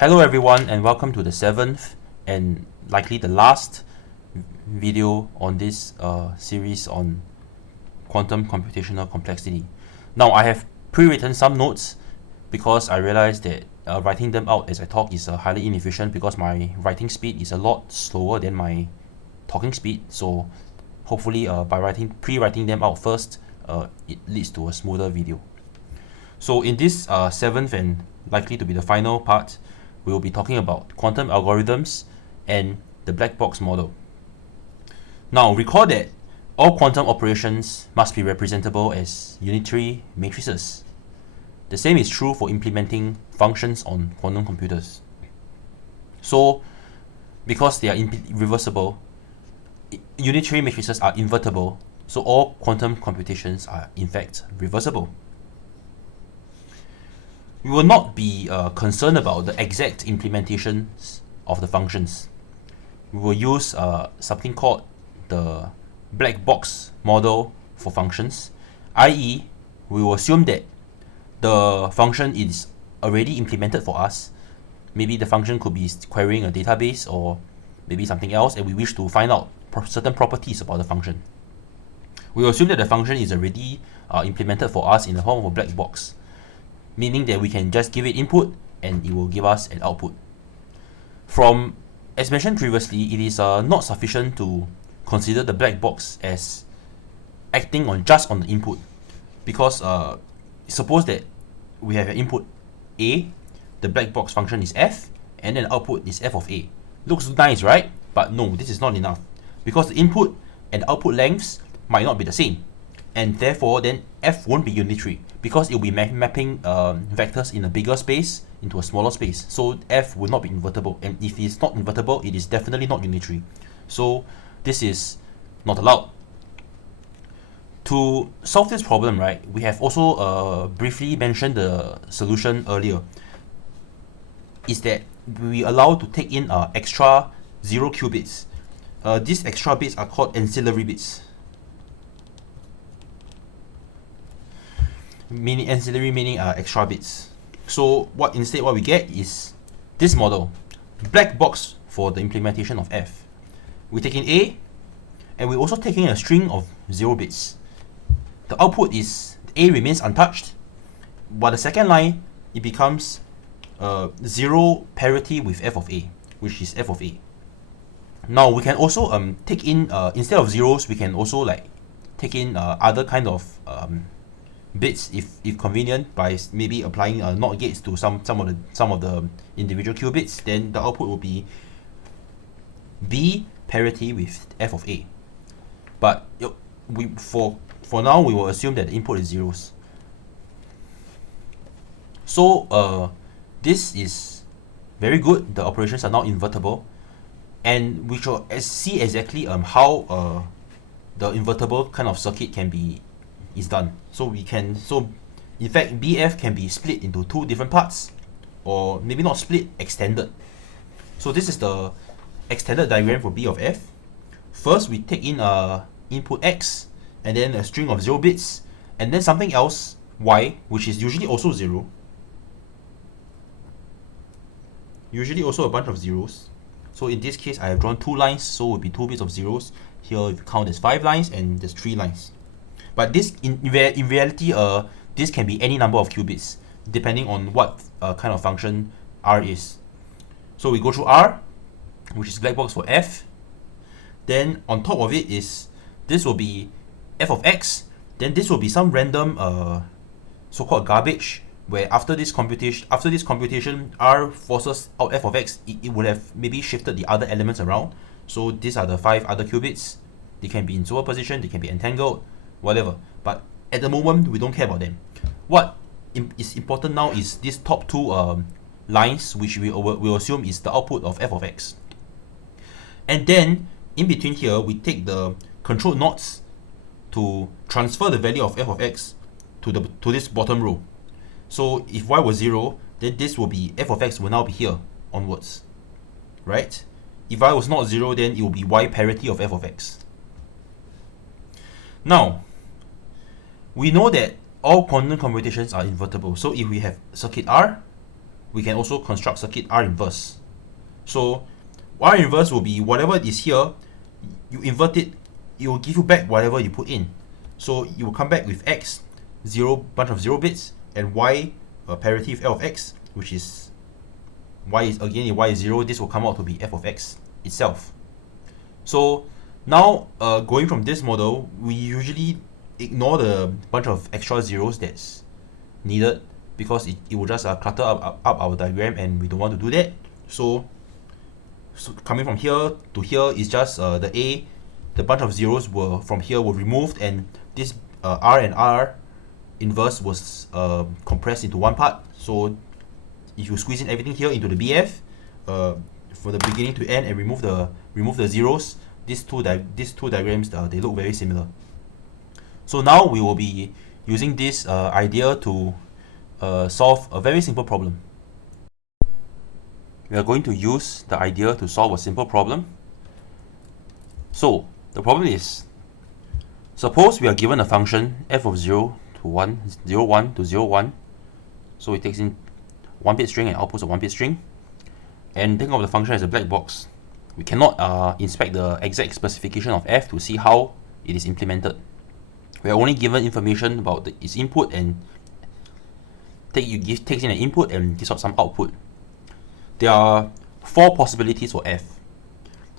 Hello everyone and welcome to the 7th and likely the last video on this series on quantum computational complexity. Now I have pre-written some notes because I realized that writing them out as I talk is highly inefficient because my writing speed is a lot slower than my talking speed. So hopefully by pre-writing them out first, it leads to a smoother video. So in this 7th and likely to be the final part, we will be talking about quantum algorithms and the black box model. Now recall that all quantum operations must be representable as unitary matrices. The same is true for implementing functions on quantum computers. So because they are reversible, unitary matrices are invertible, so all quantum computations are in fact reversible. We will not be concerned about the exact implementations of the functions. We will use something called the black box model for functions, i.e. we will assume that the function is already implemented for us. Maybe the function could be querying a database or maybe something else, and we wish to find out certain properties about the function. We will assume that the function is already implemented for us in the form of a black box, meaning that we can just give it input and it will give us an output. As mentioned previously, it is not sufficient to consider the black box as acting just on the input, because suppose that we have an input A, the black box function is f, and then output is f of A. Looks nice, right? But no, this is not enough, because the input and output lengths might not be the same, and therefore then f won't be unitary, because it will be mapping vectors in a bigger space into a smaller space. So f will not be invertible, and if it's not invertible, it is definitely not unitary. So this is not allowed. To solve this problem, right, we have also briefly mentioned the solution earlier, is that we allow to take in extra 0 qubits. These extra bits are called ancillary bits. Ancillary meaning extra bits. So what we get is this model, black box for the implementation of f. We take in A, and we also take in a string of 0 bits. The output is A remains untouched, but the second line, it becomes 0 parity with f of A, which is f of A. Now we can also take in instead of zeros, we can also take in other kind of bits if convenient, by maybe applying NOT gates to some of the individual qubits. Then the output will be B parity with f of A. But for now we will assume that the input is zeros. So this is very good. The operations are now invertible, and we shall see exactly how the invertible kind of circuit is done. So in fact BF can be split into 2 different parts, or maybe not split, extended. So this is the extended diagram for B of f. First we take in input X, and then a string of 0 bits, and then something else Y, which is usually also 0, usually also a bunch of zeros. So in this case I have drawn 2 lines, so it will be 2 bits of zeros. Here if you count, there's 5 lines and there's 3 lines. But this in reality this can be any number of qubits depending on what kind of function R is. So we go through R, which is black box for f. Then on top of it is, this will be f of x. Then this will be some random so-called garbage, where after this computation R forces out f of x, it would have maybe shifted the other elements around. So these are the 5 other qubits. They can be in superposition, they can be entangled, whatever. But at the moment we don't care about them. What is important now is these top 2 lines, which we will assume is the output of f of x. And then in between here we take the control knots to transfer the value of f of x to this bottom row. So if y was 0, then this will be f of x will now be here onwards, right? If y was not 0, then it will be y parity of f of x. Now we know that all quantum computations are invertible. So if we have circuit R, we can also construct circuit R inverse. So R inverse will be whatever is here, you invert it, it will give you back whatever you put in. So you will come back with X, bunch of 0 bits, and Y, parity with L of X, which is Y is, again, if Y is 0, this will come out to be F of X itself. So now, going from this model, we usually ignore the bunch of extra zeros that's needed, because it will just clutter up our diagram, and we don't want to do that. So coming from here to here is just the bunch of zeros from here were removed, and this R and R inverse was compressed into one part. So if you squeeze in everything here into the BF, from the beginning to end, and remove the zeros, these two diagrams, they look very similar. So now we will be using this idea to solve a very simple problem. We are going to use the idea to solve a simple problem. So the problem is, suppose we are given a function f of 0 to 1, 0, 1 to 0, 1. So it takes in 1-bit string and outputs a 1-bit string. And think of the function as a black box. We cannot inspect the exact specification of f to see how it is implemented. We are only given information about its input, and takes in an input and gives out some output. There are 4 possibilities for f.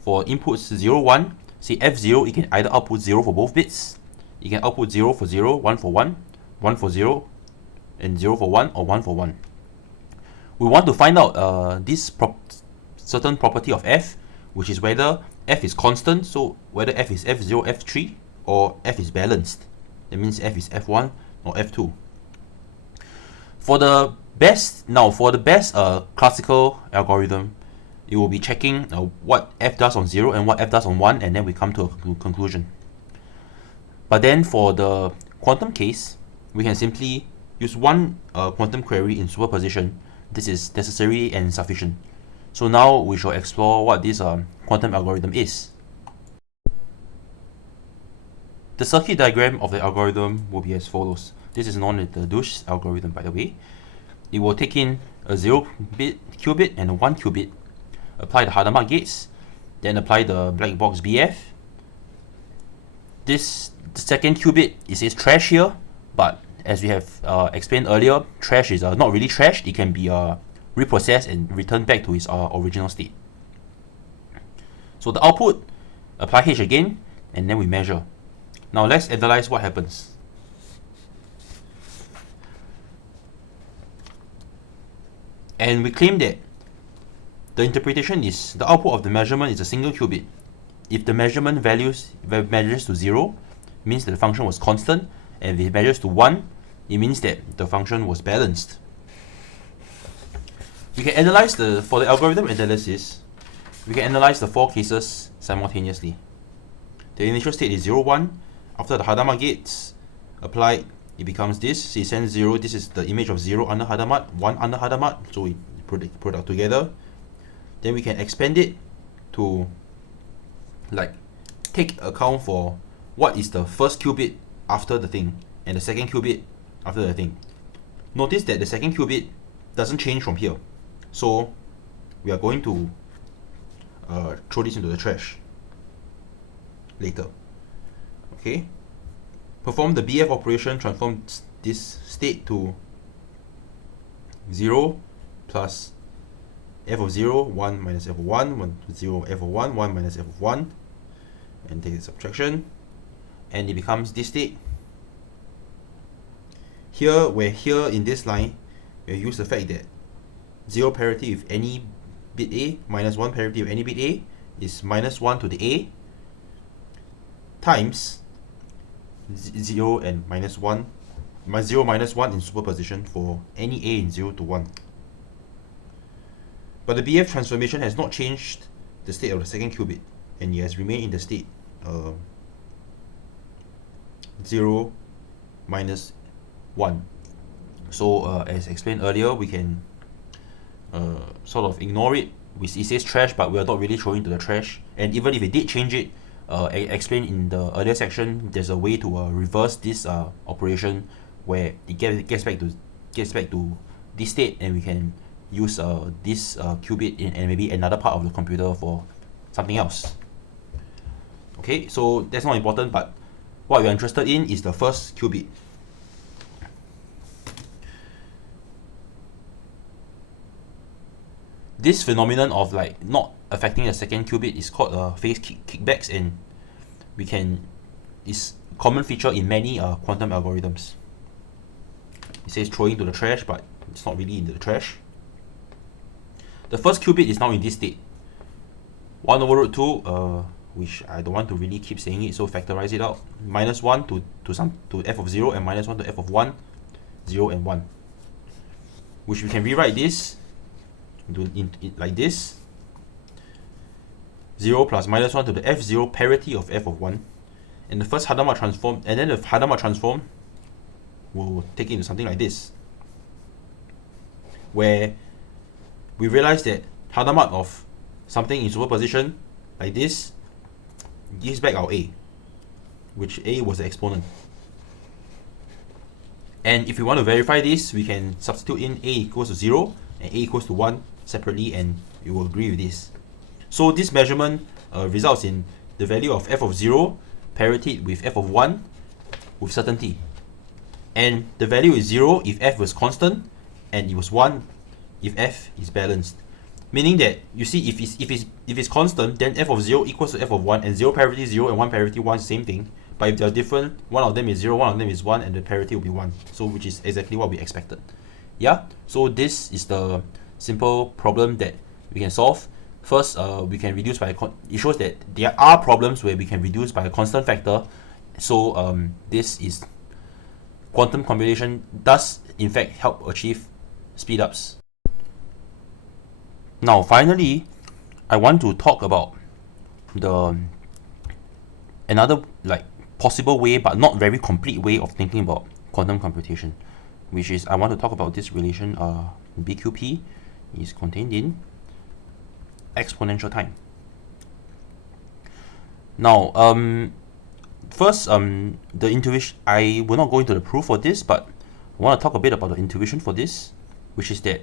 For inputs 0, 1, say f0, it can either output 0 for both bits, it can output 0 for 0, 1 for 1, 1 for 0, and 0 for 1, or 1 for 1. We want to find out this certain property of f, which is whether f is constant, so whether f is f0, f3, or f is balanced. That means f is f1 or f2. For the best classical algorithm, it will be checking what f does on 0 and what f does on 1, and then we come to a conclusion. But then for the quantum case, we can simply use one quantum query in superposition. This is necessary and sufficient. So now we shall explore what this quantum algorithm is. The circuit diagram of the algorithm will be as follows. This is known as the Dusch algorithm, by the way. It will take in a 0-bit qubit and a 1 qubit, apply the Hadamard gates, then apply the black box BF. The second qubit, it says trash here, but as we have explained earlier, trash is not really trashed. It can be reprocessed and returned back to its original state. So the output, apply H again, and then we measure. Now let's analyze what happens. And we claim that the interpretation is the output of the measurement is a single qubit. If the measurement measures to 0, it means that the function was constant, and if it measures to 1, it means that the function was balanced. We can analyze for the algorithm analysis, we can analyze the 4 cases simultaneously. The initial state is 0, 1. After the Hadamard gates applied, it becomes this. So it sends 0. This is the image of 0 under Hadamard, 1 under Hadamard. So we product together. Then we can expand it to take account for what is the first qubit after the thing and the second qubit after the thing. Notice that the second qubit doesn't change from here. So we are going to throw this into the trash later. Okay. Perform the BF operation, transform this state to 0 plus f of 0, 1 minus f of 1, 1 to 0 f of 1, 1 minus f of 1, and take the subtraction, and it becomes this state. Here in this line, we use the fact that 0 parity with any bit A minus 1 parity with any bit A is minus 1 to the A times 0 and minus 1, 0 minus 1 in superposition for any A in 0 to 1. But the BF transformation has not changed the state of the second qubit, and it has remained in the state 0 minus 1. So as explained earlier, we can sort of ignore it. It says trash, but we are not really throwing to the trash. And even if it did change it, explained in the earlier section, there's a way to reverse this operation where it gets back to this state, and we can use this qubit in and maybe another part of the computer for something else. Okay, so that's not important, but what we're interested in is the first qubit. This phenomenon of like not affecting the second qubit is called phase kickbacks, and is common feature in many quantum algorithms. It says throwing to the trash, but it's not really in the trash. The first qubit is now in this state, 1 over root 2, which I don't want to really keep saying it, so factorize it out. Minus 1 to f of 0 and minus 1 to f of 1, 0 and 1. Which we can rewrite this like this. 0 plus minus 1 to the f0 parity of f of 1. And the first Hadamard transform, and then the Hadamard transform will take it into something like this, where we realize that Hadamard of something in superposition like this gives back our A, which A was the exponent. And if we want to verify this, we can substitute in A equals to 0 and A equals to 1 separately, and you will agree with this. So this measurement results in the value of f of 0 parity with f of 1 with certainty. And the value is 0 if f was constant, and it was 1 if f is balanced. Meaning that, you see, if it's constant, then f of 0 equals to f of 1, and 0 parity 0 and 1 parity 1 is the same thing. But if they're different, one of them is 0, one of them is 1, and the parity will be 1. So which is exactly what we expected. Yeah, so this is the simple problem that we can solve. First, we can reduce by it shows that there are problems where we can reduce by a constant factor. So this is quantum computation does in fact help achieve speedups. Now finally, I want to talk about another like possible way but not very complete way of thinking about quantum computation, which is I want to talk about this relation BQP is contained in exponential time. Now first the intuition, I will not go into the proof for this, but I want to talk a bit about the intuition for this, which is that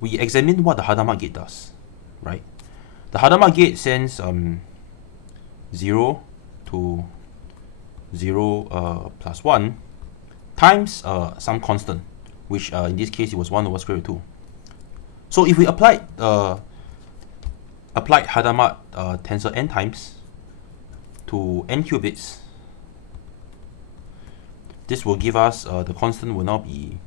we examine what the Hadamard gate does, right? The Hadamard gate sends 0 to 0 plus 1 times some constant, which in this case it was 1 over square root 2. So if we applied Hadamard tensor n times to n qubits, this will give us the constant will now be,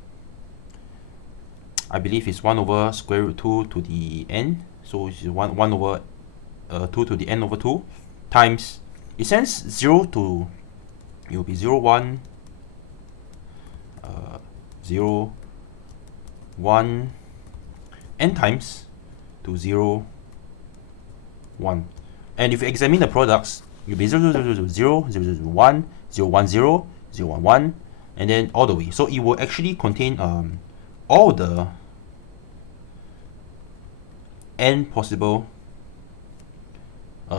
I believe it's 1 over square root 2 to the n, so it's 1 over 2 to the n over 2 times, it sends 0 to, it will be 0, 1, 0, 1, n times to 0, 1. And if you examine the products, you'll be 0, 0, 0, 0, 0, 0, 0, 1, 0, 1, 0, 0, 1, 1, and then all the way. So it will actually contain all the n possible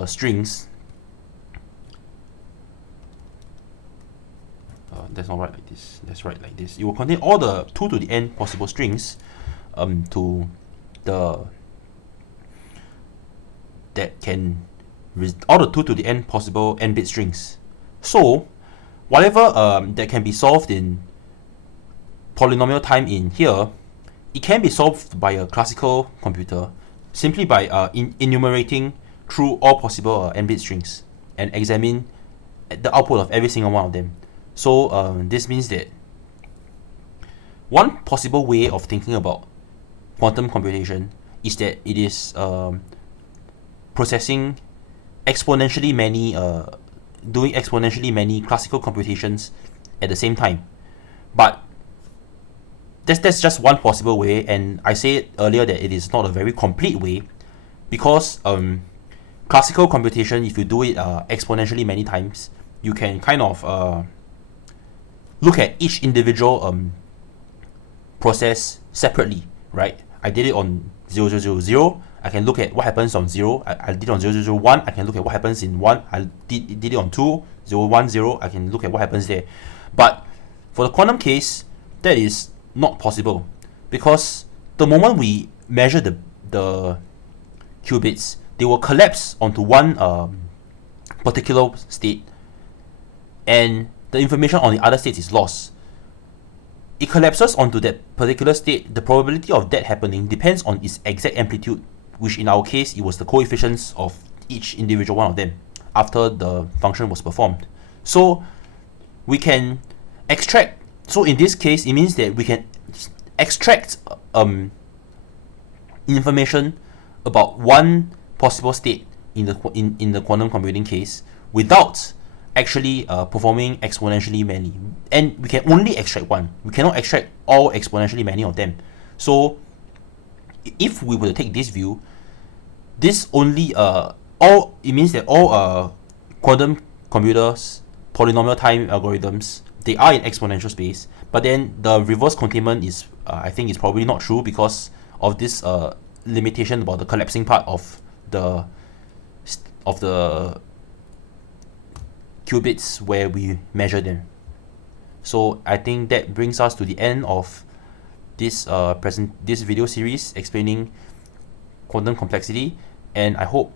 strings. That's not right like this. That's right like this. It will contain all the 2 to the n possible strings to the that can all the 2 to the n possible n-bit strings. So whatever that can be solved in polynomial time in here, it can be solved by a classical computer simply by enumerating through all possible n-bit strings and examine the output of every single one of them. So this means that one possible way of thinking about quantum computation is that it is processing exponentially many, doing exponentially many classical computations at the same time. But that's just one possible way, and I said earlier that it is not a very complete way, because classical computation, if you do it exponentially many times, you can kind of look at each individual process separately, right? I did it on 0, 0, 0, 0. I can look at what happens on 0. I did it on 0, 0, 0, 1. I can look at what happens in 1. I did it on 2, 0, 1, 0. I can look at what happens there. But for the quantum case, that is not possible, because the moment we measure the qubits, they will collapse onto one particular state, and the information on the other states is lost. It collapses onto that particular state. The probability of that happening depends on its exact amplitude, which in our case, it was the coefficients of each individual one of them after the function was performed. So we can extract, so in this case, it means that we can extract information about one possible state in the quantum computing case without actually performing exponentially many, and we can only extract one. We cannot extract all exponentially many of them. So if we were to take this view, this only all it means that all quantum computers, polynomial time algorithms, they are in exponential space, but then the reverse containment is I think is probably not true because of this limitation about the collapsing part of the qubits where we measure them. So I think that brings us to the end of this this video series explaining quantum complexity, and I hope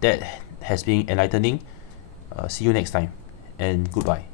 that has been enlightening. See you next time, and goodbye.